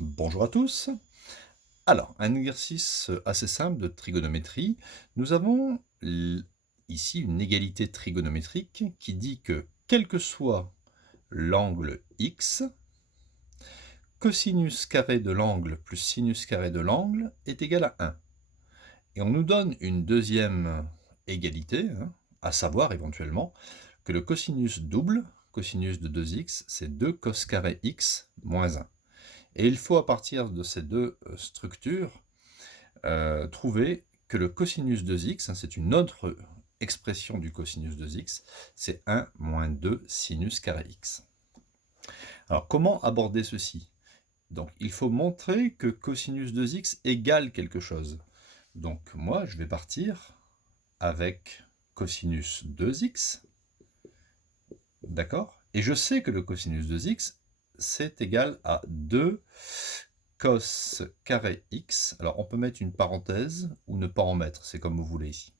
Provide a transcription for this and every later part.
Bonjour à tous. Alors, un exercice assez simple de trigonométrie. Nous avons ici une égalité trigonométrique qui dit que quel que soit l'angle x, cosinus carré de l'angle plus sinus carré de l'angle est égal à 1. Et on nous donne une deuxième égalité, à savoir éventuellement que le cosinus double, cosinus de 2x, c'est 2 cos carré x moins 1. Et il faut à partir de ces deux structures trouver que le cosinus de x, c'est une autre expression du cosinus de x, c'est 1 moins 2 sinus carré x. Alors comment aborder ceci? Donc il faut montrer que cosinus de x égale quelque chose. Donc moi je vais partir avec cosinus 2x, d'accord? Et je sais que le cosinus de x, c'est égal à 2 cos carré x. Alors on peut mettre une parenthèse ou ne pas en mettre, c'est comme vous voulez ici.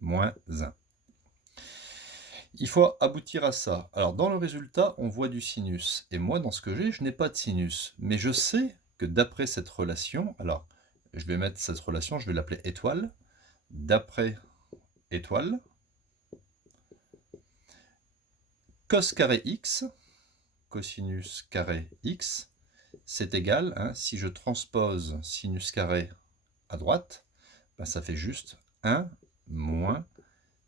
Moins 1. Il faut aboutir à ça. Alors dans le résultat, on voit du sinus. Et moi, dans ce que j'ai, je n'ai pas de sinus. Mais je sais que d'après cette relation, alors je vais mettre cette relation, je vais l'appeler étoile. D'après étoile, cos carré x, cosinus carré x, c'est égal, si je transpose sinus carré à droite, ben ça fait juste 1 moins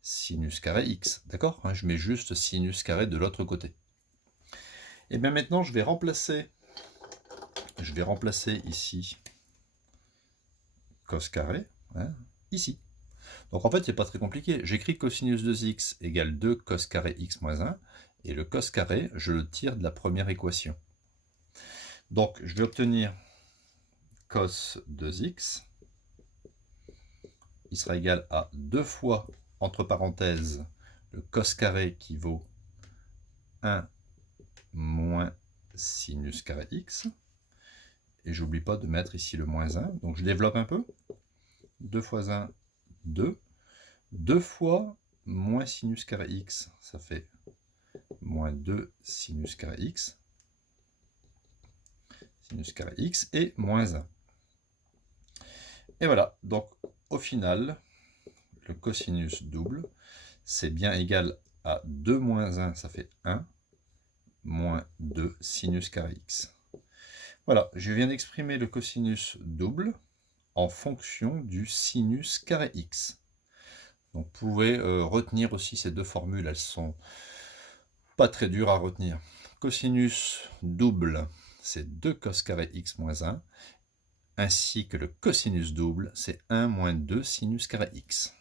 sinus carré x, d'accord? Je mets juste sinus carré de l'autre côté. Et bien maintenant, je vais remplacer ici cos carré, ici. Donc en fait, c'est pas très compliqué. J'écris cosinus de x égale 2 cos carré x moins 1, et le cos carré, je le tire de la première équation. Donc je vais obtenir cos de x, il sera égal à 2 fois, entre parenthèses, le cos carré qui vaut 1 moins sinus carré x. Et j'oublie pas de mettre ici le moins 1. Donc je développe un peu. 2 fois 1, 2. 2 fois moins sinus carré x, ça fait moins 2 sinus carré x. Sinus carré x et moins 1. Et voilà, donc au final, le cosinus double, c'est bien égal à 2 moins 1, ça fait 1, moins 2 sinus carré x. Voilà, je viens d'exprimer le cosinus double en fonction du sinus carré x. Donc vous pouvez retenir aussi ces deux formules, elles sont pas très dures à retenir. Cosinus double, c'est 2 cos carré x moins 1, ainsi que le cosinus double, c'est 1 moins 2 sinus carré x.